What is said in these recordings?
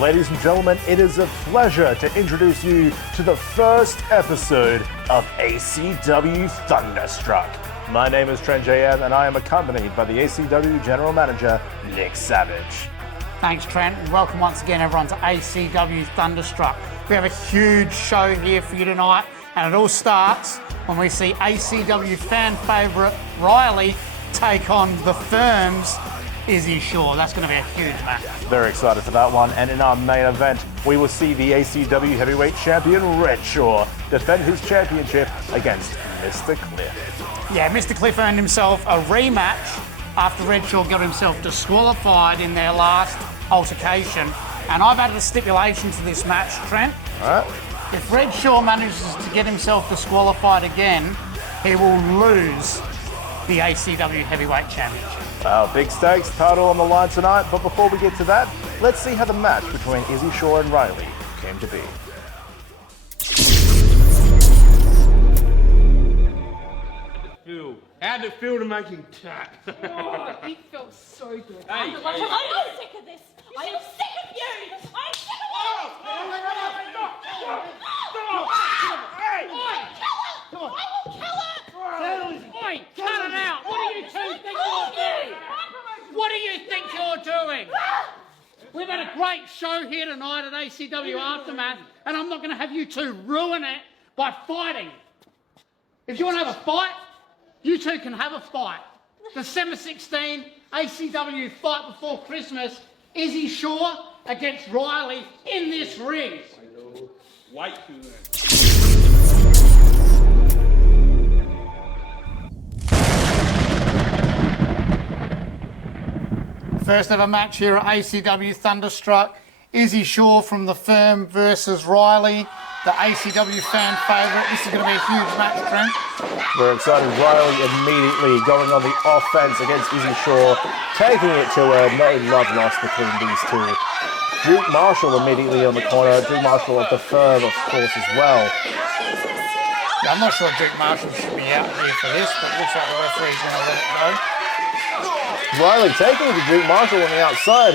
Ladies and gentlemen, it is a pleasure to introduce you to the first episode of ACW Thunderstruck. My name is Trent JM and I am accompanied by the ACW General Manager, Nick Savage. Thanks, Trent, and welcome once again everyone to ACW Thunderstruck. We have a huge show here for you tonight, and it all starts when we see ACW fan favourite Riley take on the Firm's Izzy Shaw. That's going to be a huge match. Very excited for that one. And in our main event, we will see the ACW Heavyweight Champion Redshaw defend his championship against Mr. Cliff. Yeah, Mr. Cliff earned himself a rematch after Redshaw got himself disqualified in their last altercation. And I've added a stipulation to this match, Trent. All right. If Redshaw manages to get himself disqualified again, he will lose the ACW Heavyweight Championship. Big stakes, title on the line tonight, but before we get to that, let's see how the match between Izzy Shaw and Riley came to be. How'd it feel to make him tap? Oh, it felt so good. Hey, I'm sick of this. I am sick of you. I'm sick of you. Oi, cut it out! What do you two think you're doing? What do you think you're doing? We've had a great show here tonight at ACW Aftermath, and I'm not going to have you two ruin it by fighting. If you want to have a fight, you two can have a fight. December 16, ACW Fight Before Christmas, Izzy Shaw against Riley in this ring. Wait till then. First ever match here at ACW Thunderstruck. Izzy Shaw from the Firm versus Riley, the ACW fan favourite. This is going to be a huge match, Trent. We're excited. Riley immediately going on the offense against Izzy Shaw, taking it to a no love lost between these two. Duke Marshall immediately on the corner. Duke Marshall of the Firm, of course, as well. Yeah, I'm not sure Duke Marshall should be out here for this, but it looks like the referee's going to let it go. Riley taking it to Duke Marshall on the outside,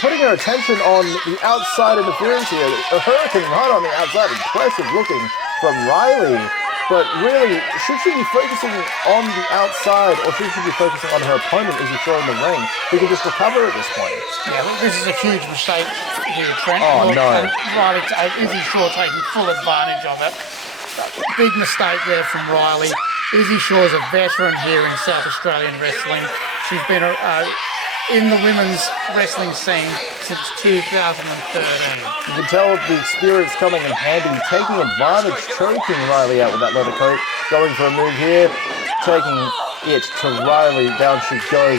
putting her attention on the outside interference here. A hurricane right on the outside, impressive looking from Riley. But really, should she be focusing on the outside, or should she be focusing on her opponent as he's throwing the ring? He can just recover at this point. Yeah, this is a huge mistake here, Trent. Oh, no. And Riley, Izzy Shaw taking full advantage of it. Big mistake there from Riley. Izzy Shaw is a veteran here in South Australian wrestling. She's been in the women's wrestling scene since 2013. You can tell the experience coming in handy, taking advantage, choking Riley out with that leather coat, going for a move here, taking it to Riley, down she goes.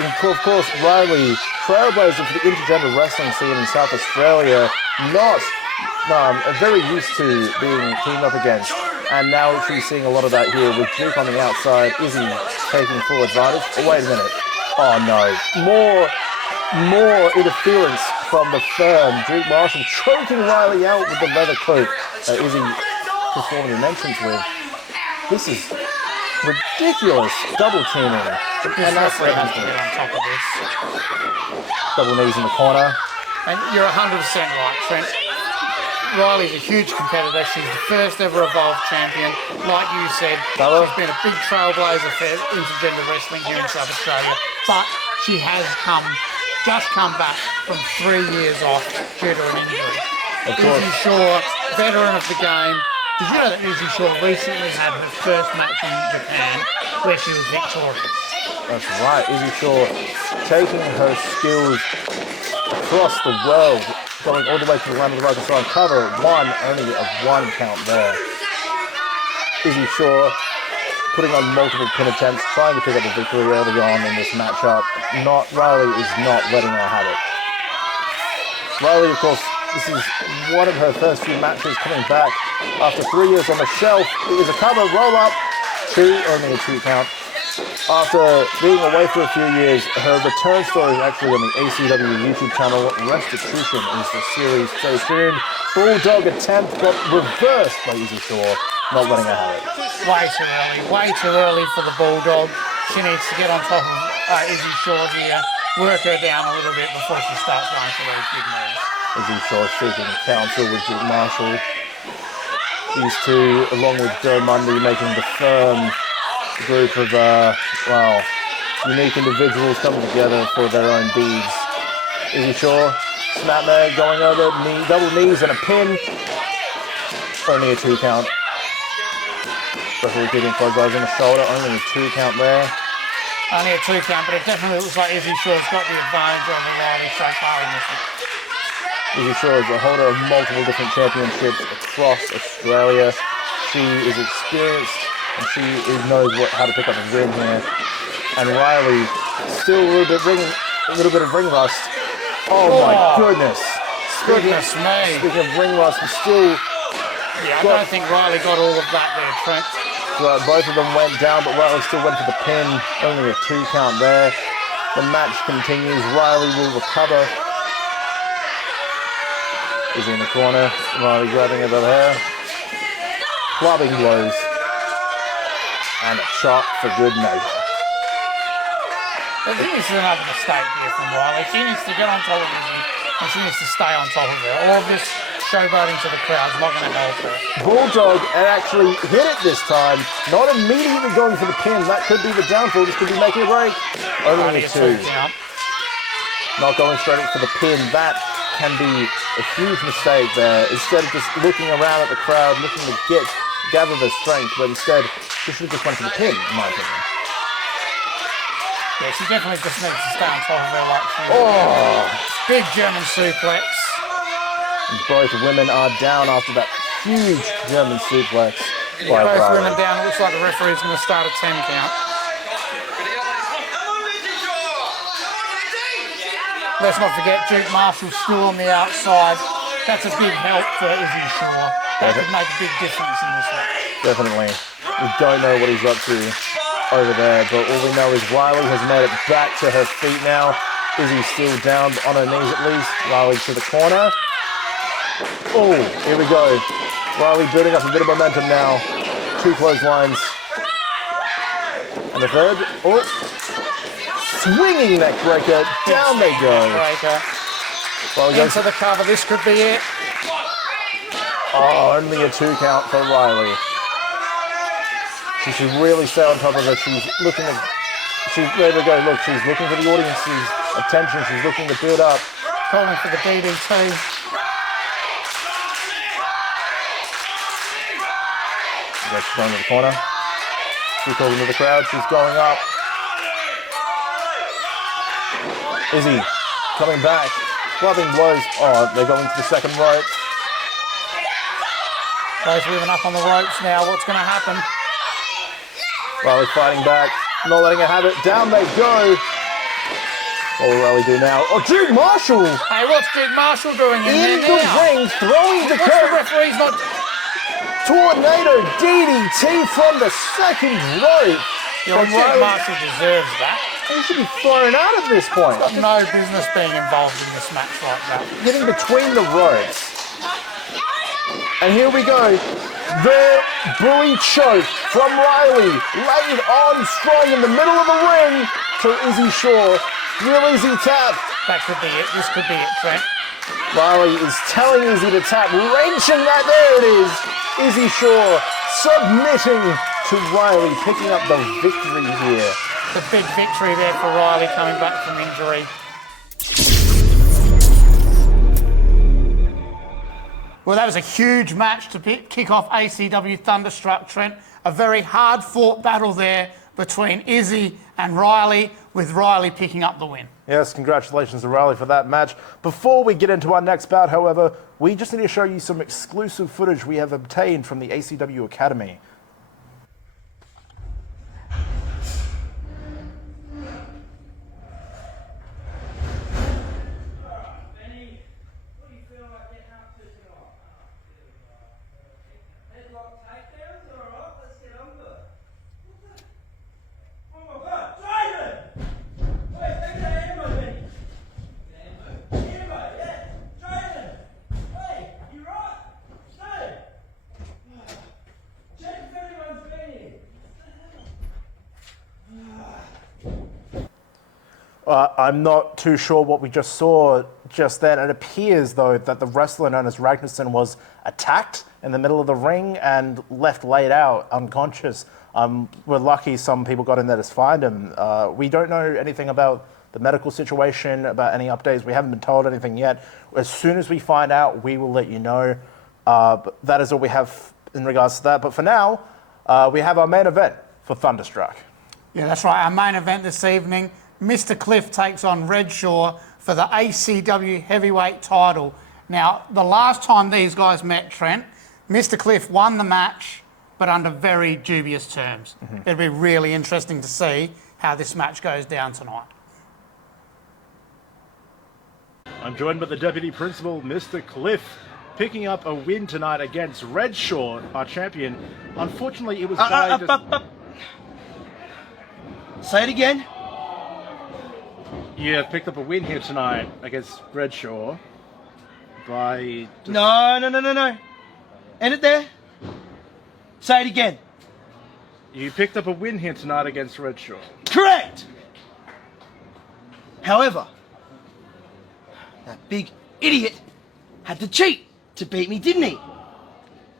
And of course, Riley, trailblazer for the intergender wrestling scene in South Australia, not very used to being teamed up against. And now she's seeing a lot of that here with Duke on the outside, Izzy taking full advantage. Oh, wait a minute. Oh no, more interference from the Firm. Duke Marshall choking Riley out with the leather coat. Izzy performing the mentions with. This is ridiculous double teaming. And that's where has to get on top of this. Double knees in the corner. And you're 100% right, Trent. Riley's a huge competitor. She's the first ever Evolved champion. Like you said, she's been a big trailblazer for intergender wrestling here in South Australia. But she has just come back from 3 years off due to an injury. Izzy Shaw, veteran of the game. Did you know that Izzy Shaw recently had her first match in Japan where she was victorious? That's right, Izzy Shaw taking her skills across the world, going all the way to the line of the right side cover. Only a one count there. Izzy Shaw putting on multiple pin attempts, trying to pick up the victory early on in this matchup. Riley is not letting her have it. Riley, of course, this is one of her first few matches coming back after 3 years on the shelf. It is a cover, roll up, only a two count. After being away for a few years, her return story is actually on the ACW YouTube channel. Restitution is the series. Stay tuned. Bulldog attempt got reversed by Izzy Shaw, not letting her have it. Way too early for the Bulldog. she needs to get on top of Izzy Shaw here, work her down a little bit before she starts going for those big moves. Izzy Shaw seeking counsel with Duke Marshall. These two, along with Joe Mundy, making the firm group of, unique individuals coming together for their own deeds. Izzy Shaw, snapmare going over, double knees and a pin. Only a 2 count. Referee giving clotheslines on the shoulder, only a 2 count there. Only a 2 count, but it definitely looks like Izzy Shaw's got the advantage over Riley so far in this one. Izzy Shaw is a holder of multiple different championships across Australia. She is experienced and she knows how to pick up the win here. And Riley still a little bit of ring rust. Oh my goodness! Goodness me! Speaking of ring rust, but still. Yeah, I don't think Riley got all of that there, Trent. Both of them went down, but Riley still went for the pin. Only a 2 count there. The match continues. Riley will recover. Izzy in the corner. Riley grabbing her by the hair. Clubbing blows. And a chop for good measure. I think this is another mistake here from Riley. She needs to get on top of Izzy, and she needs to stay on top of her. All of this showboating to the crowd's not going to help her. Bulldog actually hit it this time. Not immediately going for the pin. That could be the downfall. This could be making a break. Only a 2. Not going straight for the pin. That can be a huge mistake there. Instead of just looking around at the crowd, looking to gather their strength, but instead she should have just went for the pin, in my opinion. Yeah, she definitely just needs to stay on top of her like she Big German suplex. Both women are down after that huge German suplex. Both women down. It looks like the referee's going to start a 10 count. Let's not forget Duke Marshall's still on the outside. That's a big help for Izzy Shaw. That could make a big difference in this match. Definitely. We don't know what he's up to over there, but all we know is Riley has made it back to her feet now. Izzy's still down on her knees at least. Riley to the corner. Oh, here we go. Riley building up a bit of momentum now. 2 clotheslines. And the third. Oh. Swinging neck breaker. Down they go. Into the cover. This could be it. Oh, only a 2 count for Riley. She should really stay on top of her. She's looking at. There we go. Look, she's looking for the audience's attention. She's looking to build up. Calling for the DDT. She's going to the corner. She's talking to the crowd. She's going up. Izzy coming back. Clubbing blows. Oh, they're going to the second rope. Both moving up on the ropes now. What's going to happen? Riley fighting back. Not letting it have it. Down they go. What will Riley do now? Oh, Duke Marshall! Hey, what's Duke Marshall doing in the ring, throwing the curtain. The referee's not... Tornado DDT from the second rope. Duke Marshall deserves that. He should be thrown out at this point. He's got no business being involved in this match like that. Getting between the ropes. And here we go. The bully choke from Riley. Laid on strong in the middle of the ring to Izzy Shaw. Real Izzy tap. That could be it. This could be it, Trent. Riley is telling Izzy to tap. Wrenching that. There it is. Izzy Shaw submitting to Riley. Picking up the victory here. The big victory there for Riley coming back from injury. Well, that was a huge match to kick off ACW Thunderstruck, Trent. A very hard-fought battle there between Izzy and Riley, with Riley picking up the win. Yes, congratulations to Riley for that match. Before we get into our next bout, however, we just need to show you some exclusive footage we have obtained from the ACW Academy. I'm not too sure what we just saw just then. It appears, though, that the wrestler known as Ragn was attacked in the middle of the ring and left laid out, unconscious. We're lucky some people got in there to find him. We don't know anything about the medical situation, about any updates. We haven't been told anything yet. As soon as we find out, we will let you know. But that is all we have in regards to that. But for now, we have our main event for Thunderstruck. Yeah, that's right. Our main event this evening, Mr. Cliff takes on Redshaw for the ACW heavyweight title. Now, the last time these guys met, Trent, Mr. Cliff won the match, but under very dubious terms. It'll be really interesting to see how this match goes down tonight. I'm joined by the Deputy Principal, Mr. Cliff, picking up a win tonight against Redshaw, our champion. Unfortunately, it was Say it again. You have picked up a win here tonight against Redshaw by... No. End it there. Say it again. You picked up a win here tonight against Redshaw. Correct. However, that big idiot had to cheat to beat me, didn't he?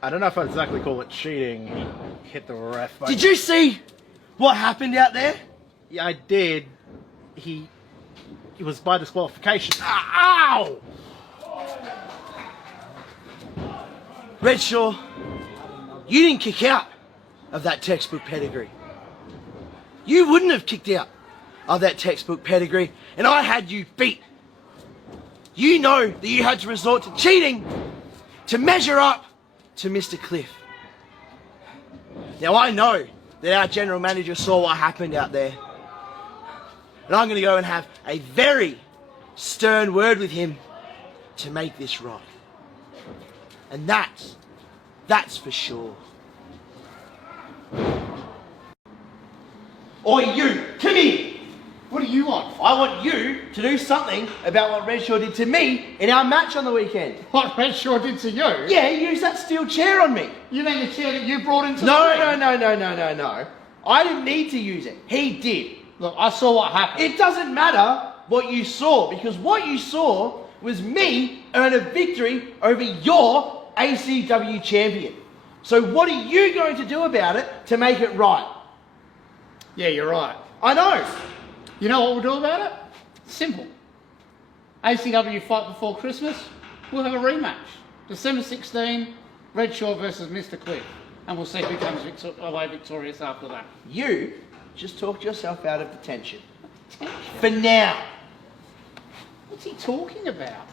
I don't know if I'd exactly call it cheating. He hit the ref. Did you see what happened out there? Yeah, I did. He was by disqualification. Ow! Redshaw, you didn't kick out of that textbook pedigree. You wouldn't have kicked out of that textbook pedigree, and I had you beat. You know that you had to resort to cheating to measure up to Mr. Cliff. Now I know that our general manager saw what happened out there, and I'm going to go and have a very stern word with him to make this right. And that's for sure. Oi, you, come here. What do you want? I want you to do something about what Redshaw did to me in our match on the weekend. What Redshaw did to you? Yeah, he used that steel chair on me. You mean the chair that you brought into the No. I didn't need to use it. He did. Look, I saw what happened. It doesn't matter what you saw, because what you saw was me earn a victory over your ACW champion. So what are you going to do about it to make it right? Yeah, you're right. I know. You know what we'll do about it? Simple. ACW Fight Before Christmas, we'll have a rematch. December 16, Redshaw versus Mr. Cliff. And we'll see who comes away victorious after that. You just talked yourself out of detention. For now. What's he talking about?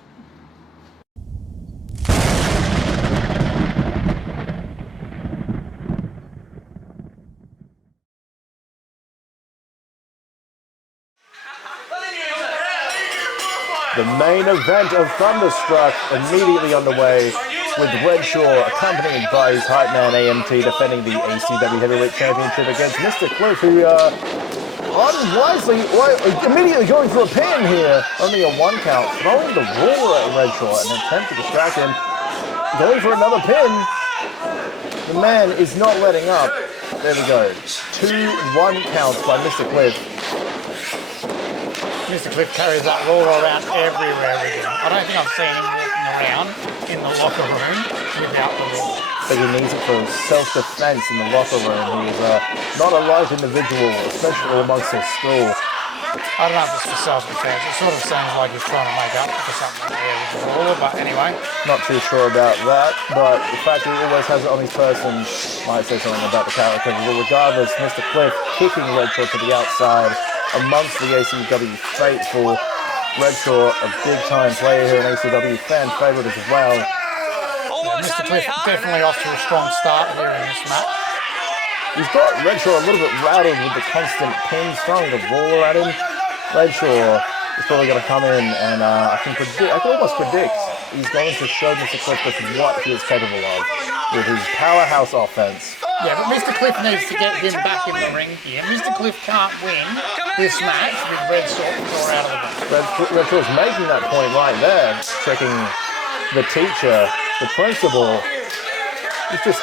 The main event of Thunderstruck immediately underway, with Redshaw accompanied by his hype man AMT defending the ACW Heavyweight Championship against Mr. Cliff, who unwisely, immediately going for a pin here. Only a 1 count, throwing the ruler at Redshaw, an attempt to distract him. Going for another pin. The man is not letting up. There we go. 2 1 counts by Mr. Cliff. Mr. Cliff carries that ruler around everywhere with him. I don't think I've seen him walking around in the locker room without the ruler. But he needs it for self-defense in the locker room. He is not a light individual, especially amongst his school. I don't know if it's for self-defense. It sort of sounds like he's trying to make up for something there with the ruler, but anyway. Not too sure about that, but the fact that he always has it on his person might say something about the character. But regardless, Mr. Cliff kicking Redshaw to the outside amongst the ACW faithful. Redshaw, a big-time player here, an ACW fan favourite as well. Mr. Cliff definitely off to a strong start here in this match. He's got Redshaw a little bit rattled with the constant pins, throwing the ruler at him. Redshaw is probably going to come in and I can almost predict he's going to show Mr. Cliff just what he is capable of with his powerhouse offense. Yeah, but Mr. Cliff needs to get him back in the ring here. Mr. Cliff can't win this match with Redshaw out of the ring. Redshaw's making that point right there, checking the teacher, the principal. He's just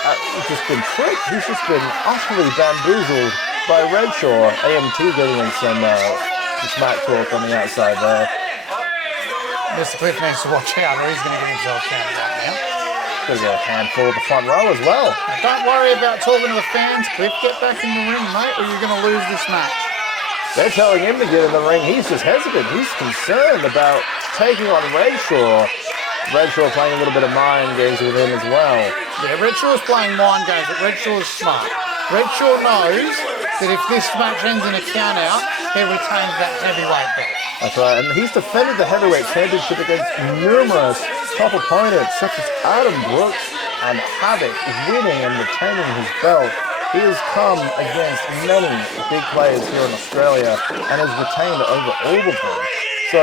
been tricked. He's just been utterly bamboozled by Redshaw. AMT getting in some smack talk on the outside there. Mr. Cliff needs to watch out or he's going to get himself counted right now. Going to get a handful of the front row as well. Now, don't worry about talking to the fans, Cliff. Get back in the ring, mate, or you're going to lose this match. They're telling him to get in the ring. He's just hesitant. He's concerned about taking on Redshaw. Redshaw playing a little bit of mind games with him as well. Yeah, Redshaw's playing mind games, but Redshaw's smart. Redshaw knows that if this match ends in a count-out, he retains that heavyweight belt. That's right, and he's defended the heavyweight championship against numerous top opponents such as Adam Brooks and Havoc, winning and retaining his belt. He has come against many big players here in Australia and has retained over all of them. So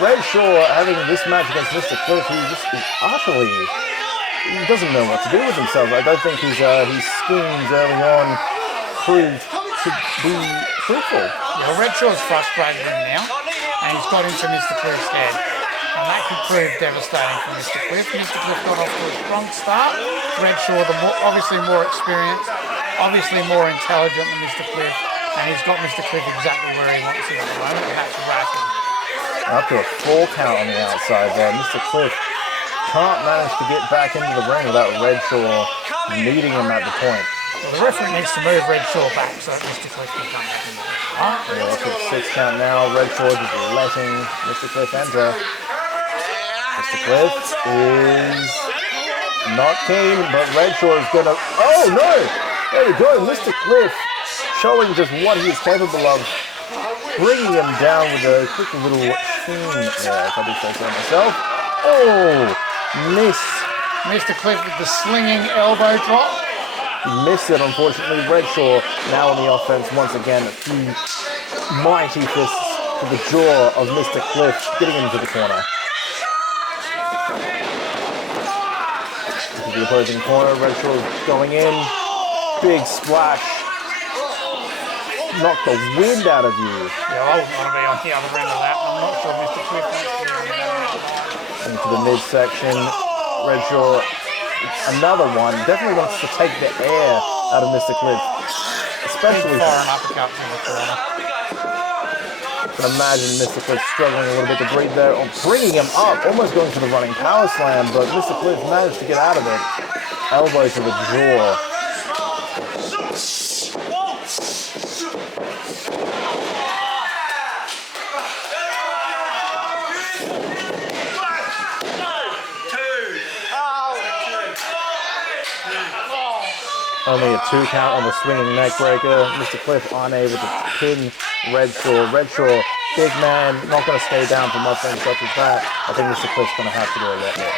Redshaw having this match against Mr. Cliff, he just is utterly, he doesn't know what to do with himself. I don't think his schemes early on proved to be fruitful. Yeah, Redshaw's frustrated him now, and he's got into Mr. Cliff's head. And that could prove devastating for Mr. Cliff. Mr. Cliff got off to a strong start. Redshaw, obviously more experienced, obviously more intelligent than Mr. Cliff, and he's got Mr. Cliff exactly where he wants him at the moment, and that's Ragn. Up to a 4 count on the outside there. Mr. Cliff can't manage to get back into the ring without Redshaw meeting him at the point. Well, the referee needs to move Redshaw back so that Mr. Cliff can come back in there. Right? Yeah, that's a 6 count now. Redshaw just letting Mr. Cliff enter. Mr. Cliff is not keen, but Redshaw is going to... Oh, no! There we go. Mr. Cliff showing just what he is capable of. Bringing him down with a quick little thing there, if I do say so myself. Oh! Miss. Mr. Cliff with the slinging elbow drop. Missed it, unfortunately. Redshaw now on the offense once again. A few mighty fists to the jaw of Mr. Cliff, getting into the corner. Into the opposing corner. Redshaw going in. Big splash. Knock the wind out of you. Yeah, I wouldn't want to be on the other end of that. I'm not sure Mr. Cliff wants to be on the other end. Into the midsection. Redshaw. Another one. Definitely wants to take the air out of Mr. Cliff. Especially foreign uppercuts in the corner. I can imagine Mr. Cliff struggling a little bit to breathe there. Or bringing him up. Almost going for the running power slam. But Mr. Cliff managed to get out of it. Elbow to the jaw. Only a 2 count on the swinging neck breaker. Mr. Cliff unable to pin Redshaw. Redshaw, big man, not going to stay down for nothing such as that. I think Mr. Cliff's going to have to do a lot more.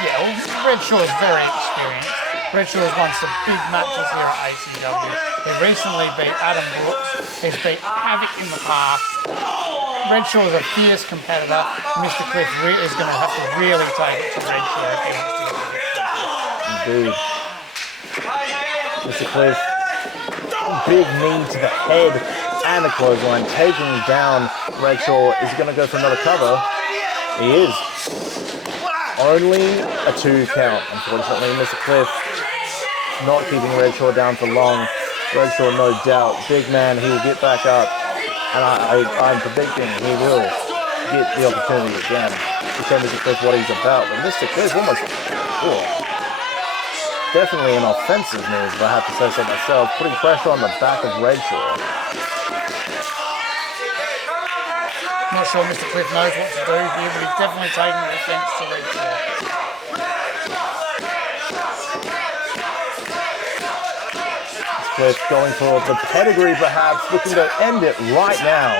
Yeah, well, Redshaw is very experienced. Redshaw has won some big matches here at ACW. He recently beat Adam Brooks. He's beat Havoc in the past. Redshaw is a fierce competitor. Mr. Cliff is going to have to really take it to Redshaw if he wants to get the victory. Indeed. Mr. Cliff, big knee to the head and the clothesline, taking down Redshaw. Is he going to go for another cover? He is. Only a 2 count, unfortunately. Mr. Cliff not keeping Redshaw down for long. Redshaw, no doubt, big man, he will get back up. And I'm predicting he will get the opportunity again to show Mr. Cliff what he's about. But Mr. Cliff almost... definitely an offensive move, if I have to say so myself, putting pressure on the back of Redshaw. Not sure Mr. Cliff knows what to do here, but he's definitely taking the defense to Redshaw. Cliff going for the pedigree, perhaps, looking to end it right now.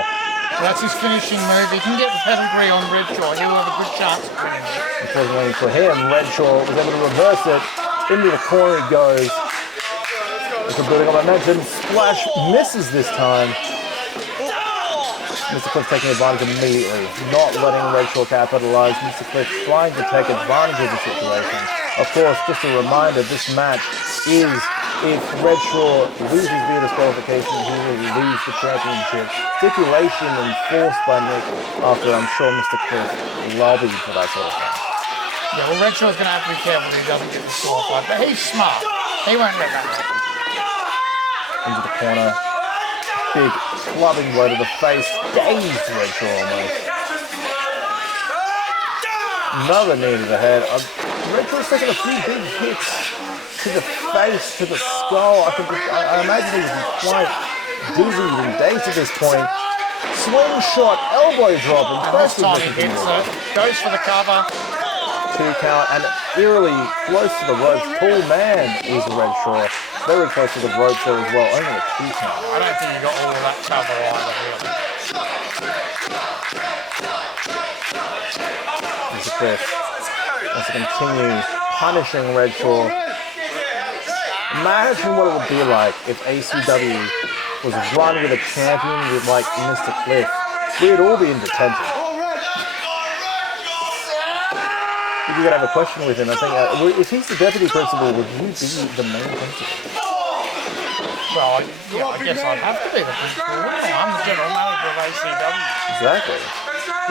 Well, that's his finishing move. He can get the pedigree on Redshaw. He will have a good chance of winning it. Unfortunately for him, Redshaw was able to reverse it. Into the corner he goes. Mr. building on momentum. Splash misses this time. Mr. Cliff taking advantage immediately. Not letting Redshaw capitalize. Mr. Cliff trying to take advantage of the situation. Of course, just a reminder, this match is if Redshaw loses via disqualification, he will lose the championship. Stipulation enforced by Nick after I'm sure Mr. Cliff lobbied for that sort of thing. Yeah, well, Redshaw's going to have to be careful that he doesn't get disqualified, but he's smart. He won't let that happen. Into the corner. Big clubbing blow to the face. Dazed Redshaw almost. Another knee to the head. Redshaw's taken a few big hits to the face, to the skull. I imagine he was quite dizzy and dazed at this point. Slingshot, elbow drop. This time he hits it. Goes for the cover. 2 count and eerily close to the ropes. Tall man is Redshaw. Very close to the ropes there as well. Only a 2 count. I don't think he got all of that cover either, really. Mr. Cliff wants to continue punishing Redshaw. Imagine what it would be like if ACW was run with a champion with like Mr. Cliff. We'd all be in detention. If you could have a question with him, I think if he's the deputy principal, would you be the main principal? Well, I guess I'd have to be the principal, wouldn't I? I'm the general manager of ACW. Exactly.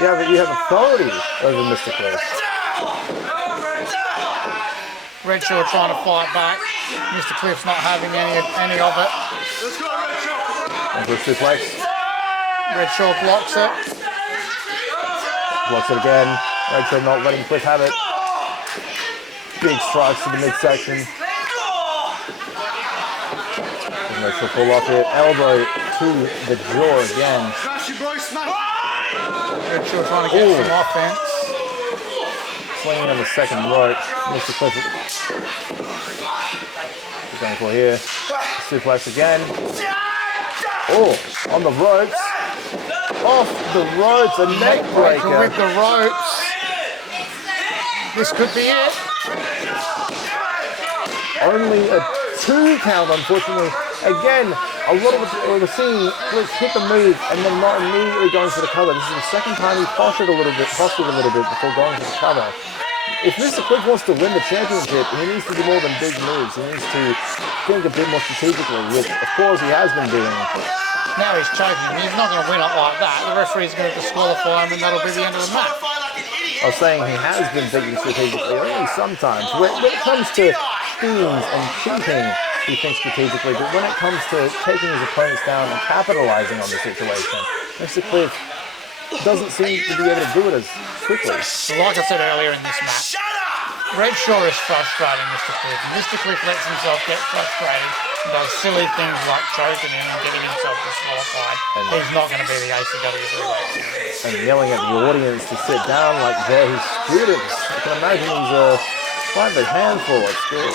You have authority over Mr. Cliff. Redshaw trying to fight back. Mr. Cliff's not having any of it. Into a suplex. Redshaw blocks it. Blocks it again. Redshaw not letting Cliff have it. Big strikes to the midsection. Redshaw pull off it. Elbow to the jaw again. Redshaw trying to get some offense. Swinging on the second rope. Mr. Cliff going for here. Suplex again. Oh, on the ropes. Off the ropes. A neck breaker. With the ropes. This could be it. Only a 2 count, unfortunately. Again, a lot of we're seeing Cliff hit the move and then not immediately going for the cover. This is the second time he postured a little bit before going for the cover. If Mr. Cliff wants to win the championship, he needs to do more than big moves. He needs to think a bit more strategically, which of course he has been doing. Now he's choking. He's not going to win it like that. The referee's going to disqualify him and that'll be the end of the match. I was saying he has been thinking strategically, only sometimes. When it comes to schemes and cheating, he thinks strategically, but when it comes to taking his opponents down and capitalizing on the situation, Mr. Cliff doesn't seem to be able to do it as quickly. So like I said earlier in this match, Redshaw is frustrating Mr. Cliff. Mr. Cliff lets himself get frustrated and does silly things like choking him and getting himself disqualified. He's not going to be the ACW heavyweight. And yelling at the audience to sit down like they're his students. I can imagine he's quite a handful at school.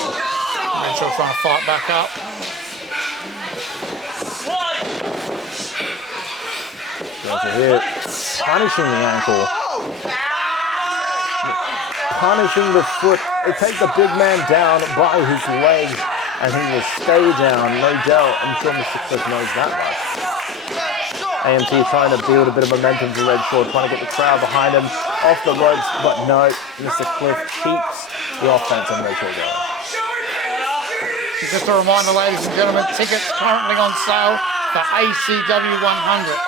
Redshaw trying to fight back up. Going to hit. Punishing the ankle. Punishing the foot. It takes the big man down by his legs and he will stay down, no doubt. I'm sure Mr. Cliff knows that much. AMT trying to build a bit of momentum for Redshaw, trying to get the crowd behind him, off the ropes, but no, Mr. Cliff keeps the offense on Redshaw going. Just a reminder, ladies and gentlemen, tickets currently on sale for ACW 100.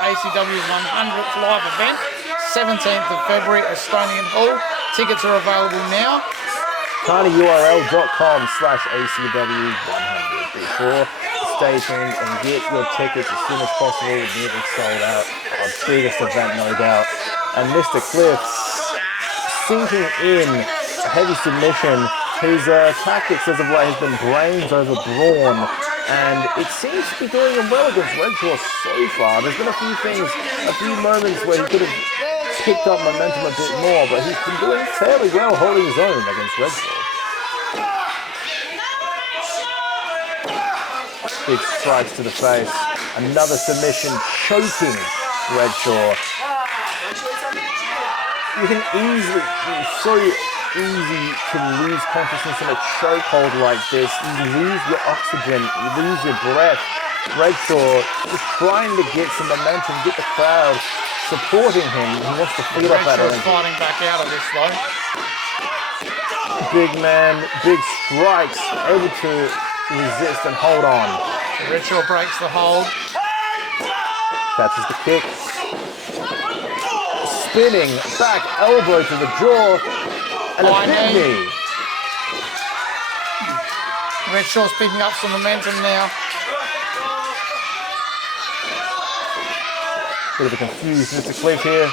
ACW's 100th live event, 17th of February, Estonian Hall. Tickets are available now. tinyurl.com/ACW100. Before, stay tuned and get your tickets as soon as possible. We're nearly sold out. Our biggest event, no doubt. And Mr. Cliff sinking in a heavy submission. His tactics as of late has been brains over brawn, and it seems to be doing him well against Redshaw so far. There's been a few moments where he could have picked up momentum a bit more, but he's been doing fairly well holding his own against Redshaw. Big strikes to the face. Another submission choking Redshaw. You can easily, it's so easy to lose consciousness in a chokehold like this. You lose your oxygen, you lose your breath. Redshaw is trying to get some momentum, get the crowd supporting him. He wants to feed off that energy. Fighting back out of this though. Big man, big strikes, able to resist and hold on. Redshaw breaks the hold. Catches the kick. Spinning back elbow to the jaw. And a big knee. Redshaw's picking up some momentum now. Bit of a confused Mr. Cliff here.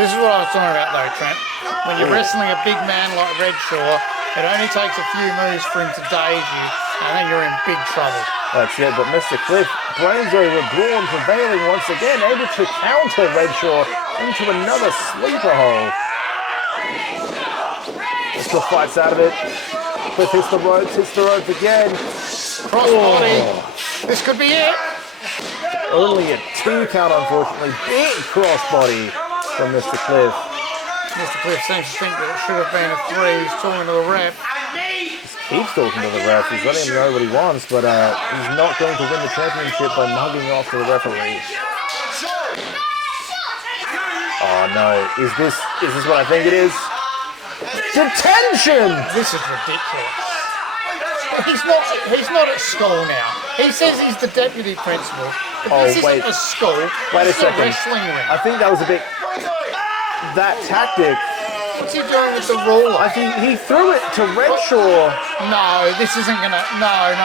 This is what I was talking about though, Trent. When you're wrestling a big man like Redshaw, it only takes a few moves for him to daze you, and then you're in big trouble. That's it, but Mr. Cliff, brains over brawn prevailing once again, able to counter Redshaw into another sleeper hold. Cliff fights out of it. Cliff hits the ropes again. Crossbody. This could be it. Only a 2 count, unfortunately. Big crossbody from Mr. Cliff. Mr. Cliff seems to think that it should have been a 3. He's talking to the ref. Keeps talking to the ref. He's letting him know what he wants, but he's not going to win the championship by mugging off to the referee. Oh no! Is this what I think it is? Detention! This is ridiculous. He's not at school now. He says he's the deputy principal. But this isn't a school. Wait a This is second. wrestling ring. I think that was a bit. That tactic. What's he doing with the ruler? I think he threw it to Redshaw. No, this isn't gonna. No.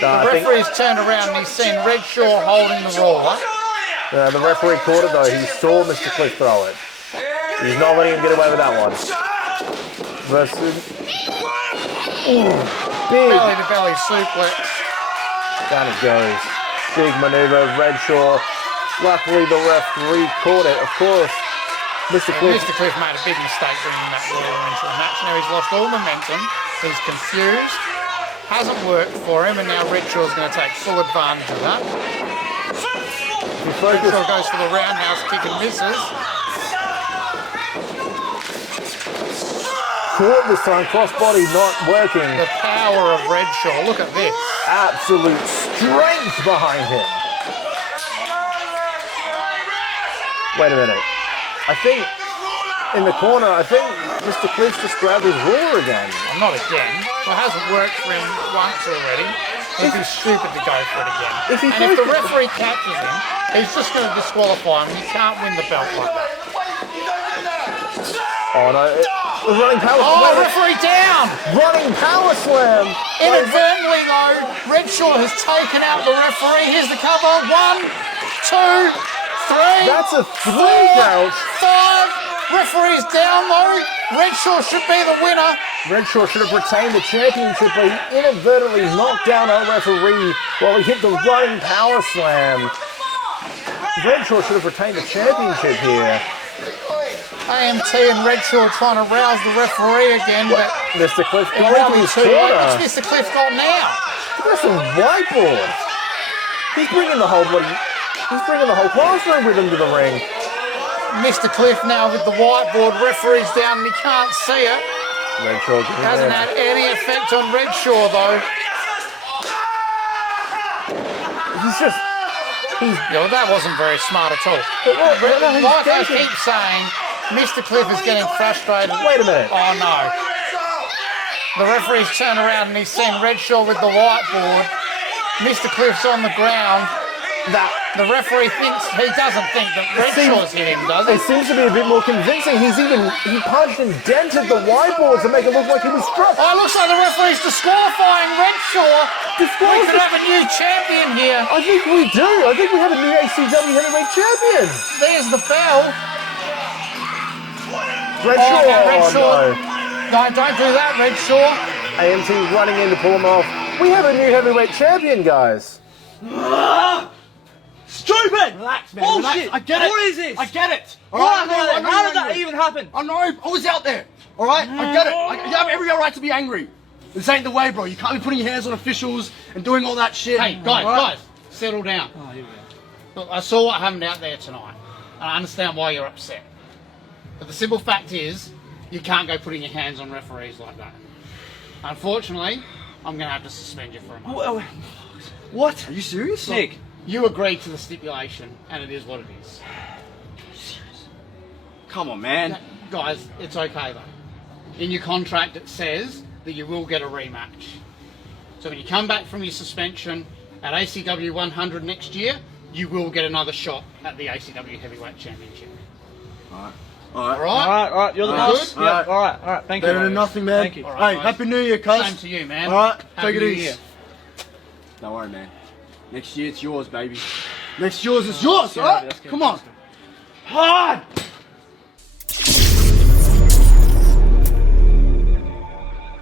The referee's turned around and he's seen Redshaw holding the ruler. The referee caught it though. He saw Mr. Cliff throw it. He's not letting him get away with that one. Versus. Ooh, big. Belly to belly suplex. Down it goes. Big maneuver. Redshaw. Luckily the referee caught it. Of course, Mr. Cliff. Mr. Cliff made a big mistake bringing that ruler into the match. Now he's lost all momentum. He's confused. Hasn't worked for him, and now Redshaw's going to take full advantage of that. Redshaw goes for the roundhouse kick and misses. Caught this time, crossbody not working. The power of Redshaw, look at this. Absolute strength behind him. Wait a minute. I think in the corner, I think Mr. Cliff just grabbed his ruler again. Not again. Well, it hasn't worked for him once already. He'd be stupid to go for it again. If the referee catches him, he's just going to disqualify him. He can't win the belt like that. Oh no. Running power slam. Oh, referee down! Running power slam. Inadvertently though, Redshaw has taken out the referee. Here's the cover. 1, 2, 3. That's a 3 count. 5. Referee's down though. Redshaw should be the winner. Redshaw should have retained the championship, but he inadvertently knocked down our referee while he hit the running power slam. Redshaw should have retained the championship here. AMT and Redshaw trying to rouse the referee again, but Mr. Cliff it going ran to his too late. corner. What's Mr. Cliff got now? That's a whiteboard. He's bringing the whole classroom with him to the ring. Mr. Cliff now with the whiteboard. Referee's down and he can't see it. Redshaw Hasn't had any effect on Redshaw though. Yeah, well, that wasn't very smart at all. Like I keep saying, Mr. Cliff is getting frustrated. Wait a minute. Oh no. The referee's turned around and he's seen Redshaw with the whiteboard. Mr. Cliff's on the ground. The referee doesn't think that Redshaw's hit him, does he? It seems to be a bit more convincing. He punched and dented the whiteboard to make it look like he was struck. Oh, it looks like the referee's disqualifying Redshaw. We could have a new champion here. I think we do. I think we have a new ACW Heavyweight Champion. There's the bell. Redshaw. Redshaw. No. Don't do that, Redshaw. AMT running in to pull him off. We have a new Heavyweight Champion, guys. Stupid! Relax, man. Bullshit! Relax. I get it. What is this? I get it. All right, how did that even happen? I know. I was out there. All right, I get it. You have every right to be angry. This ain't the way, bro. You can't be putting your hands on officials and doing all that shit. Hey, guys, settle down. Oh, here we go. Look, I saw what happened out there tonight, and I understand why you're upset. But the simple fact is, you can't go putting your hands on referees like that. Unfortunately, I'm going to have to suspend you for a moment. What? Are you serious? Nick. You agreed to the stipulation, and it is what it is. Come on, man. Guys, it's okay though. In your contract it says that you will get a rematch. So when you come back from your suspension at ACW 100 next year, you will get another shot at the ACW Heavyweight Championship. Alright. Alright, you're the boss. Good? Yeah, alright, thank you. Better than nothing, man. Thank you. All right, Hey, guys. Happy New Year, cuz. Same to you, man. Alright, Happy take it New easy. Year. Don't worry, man. Next year it's yours, baby. Next year's is yours, alright? Come on. Hard!